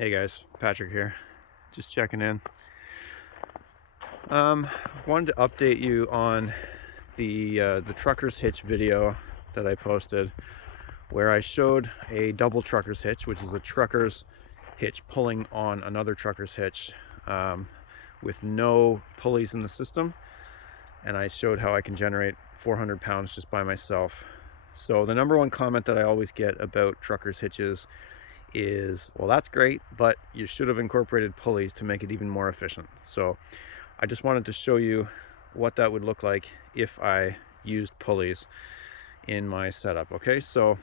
Hey guys, Patrick here, just checking in. Wanted to update you on the trucker's hitch video that I posted, where I showed a double trucker's hitch, which is a trucker's hitch pulling on another trucker's hitch with no pulleys in the system, and I showed how I can generate 400 pounds just by myself. So the number one comment that I always get about trucker's hitches is, well, that's great, but you should have incorporated pulleys to make it even more efficient. So I just wanted to show you what that would look like if I used pulleys in my setup. Okay, so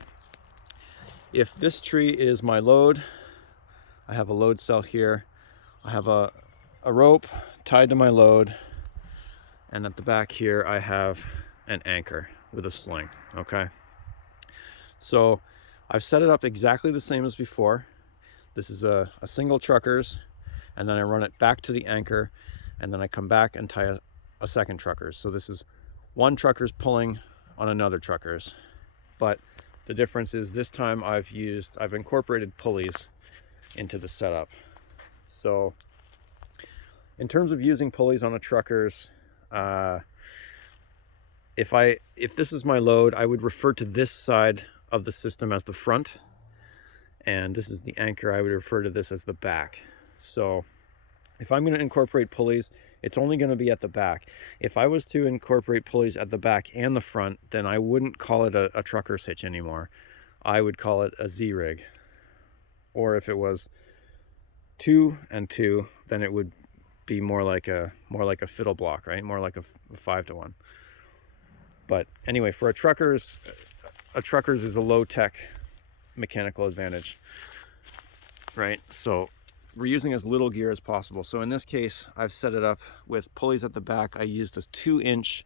if this tree is my load, I have a load cell here. I have a rope tied to my load, and at the back here I have an anchor with a sling. Okay, so I've set it up exactly the same as before. This is a single trucker's, and then I run it back to the anchor, and then I come back and tie a second trucker's. So this is one trucker's pulling on another trucker's, but the difference is this time I've incorporated pulleys into the setup. So in terms of using pulleys on a trucker's, if this is my load, I would refer to this side of the system as the front, and this is the anchor. I would refer to this as the back. So if I'm going to incorporate pulleys, it's only going to be at the back. If I was to incorporate pulleys at the back and the front, then I wouldn't call it a trucker's hitch anymore. I would call it a Z-rig. Or if it was 2 and 2, then it would be more like a fiddle block, right? More like a 5-to-1. But anyway, for a trucker's is a low-tech mechanical advantage, right? So we're using as little gear as possible. So in this case, I've set it up with pulleys at the back. I used a 2-inch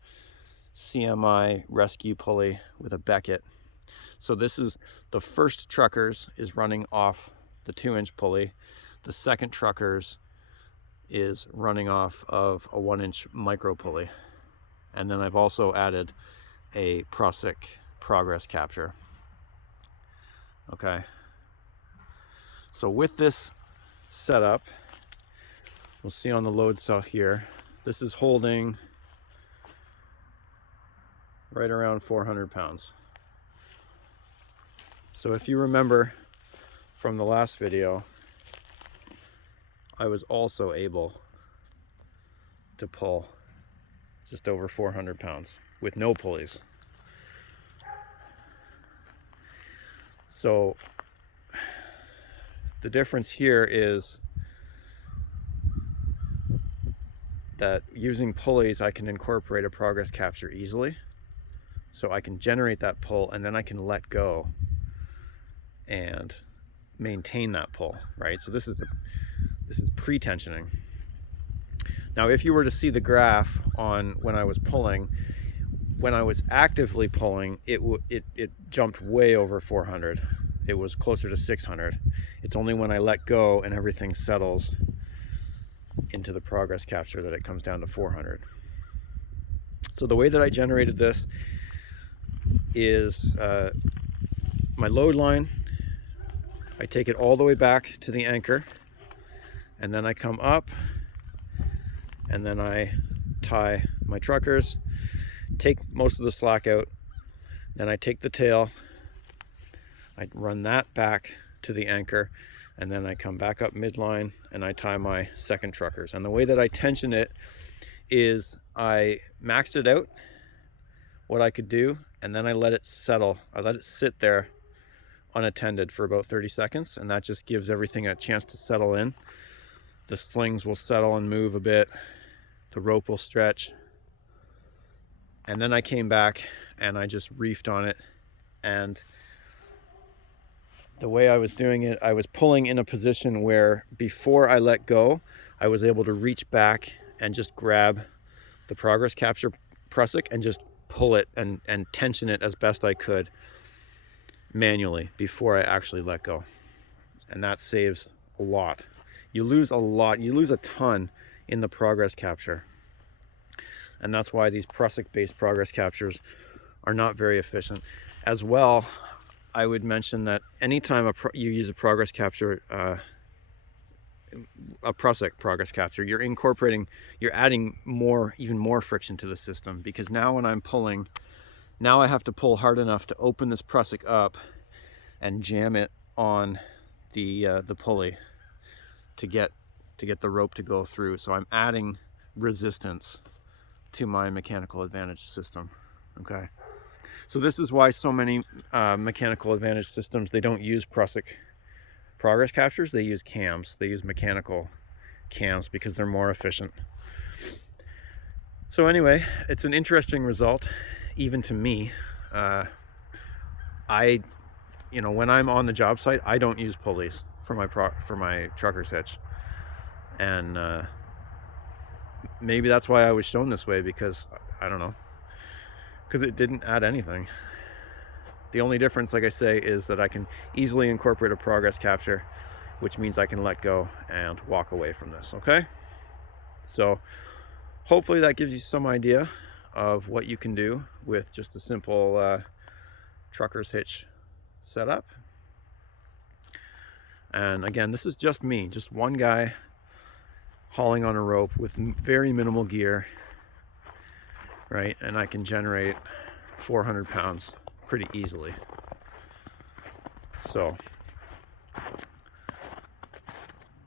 CMI rescue pulley with a Beckett. So this is the first trucker's is running off the 2-inch pulley. The second trucker's is running off of a 1-inch micro pulley. And then I've also added a Prusik progress capture. Okay. So with this setup, we'll see on the load cell here, this is holding right around 400 pounds. So if you remember from the last video, I was also able to pull just over 400 pounds with no pulleys. So the difference here is that using pulleys, I can incorporate a progress capture easily. So I can generate that pull, and then I can let go and maintain that pull, right? So this is pre-tensioning. Now, if you were to see the graph on when I was pulling, when I was actively pulling, it jumped way over 400. It was closer to 600. It's only when I let go and everything settles into the progress capture that it comes down to 400. So the way that I generated this is my load line. I take it all the way back to the anchor, and then I come up, and then I tie my truckers, take most of the slack out, then I take the tail, I run that back to the anchor, and then I come back up midline and I tie my second truckers. And the way that I tension it is I maxed it out, what I could do, and then I let it settle. I let it sit there unattended for about 30 seconds, and that just gives everything a chance to settle in. The slings will settle and move a bit, the rope will stretch, and then I came back and I just reefed on it. And the way I was doing it, I was pulling in a position where before I let go, I was able to reach back and just grab the progress capture Prusik and just pull it and tension it as best I could manually before I actually let go. And that saves a lot. You lose a lot, you lose a ton in the progress capture. And that's why these Prusik-based progress captures are not very efficient. As well, I would mention that anytime you use a progress capture a Prusik progress capture, you're adding even more friction to the system, because now when I'm pulling, now I have to pull hard enough to open this Prusik up and jam it on the pulley to get the rope to go through. So I'm adding resistance to my mechanical advantage system. Okay, so this is why so many mechanical advantage systems, they don't use Prusik progress captures, they use cams. They use mechanical cams because they're more efficient. So anyway, it's an interesting result, even to me. When I'm on the job site, I don't use pulleys for my trucker's hitch, and maybe that's why I was shown this way, because I don't know, because it didn't add anything. The only difference, like I say, is that I can easily incorporate a progress capture, which means I can let go and walk away from this. Okay, so hopefully that gives you some idea of what you can do with just a simple trucker's hitch setup. And again, this is just me, just one guy hauling on a rope with very minimal gear, right? And I can generate 400 pounds pretty easily. So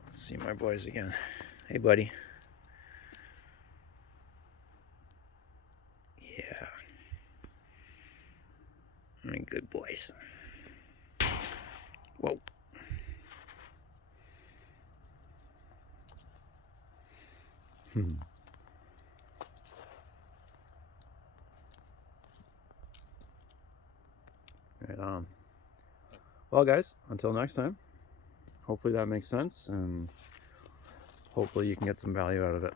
let's see my boys again. Hey buddy. Yeah, my good boys. Whoa. Right on. Well guys, until next time, hopefully that makes sense, and hopefully you can get some value out of it.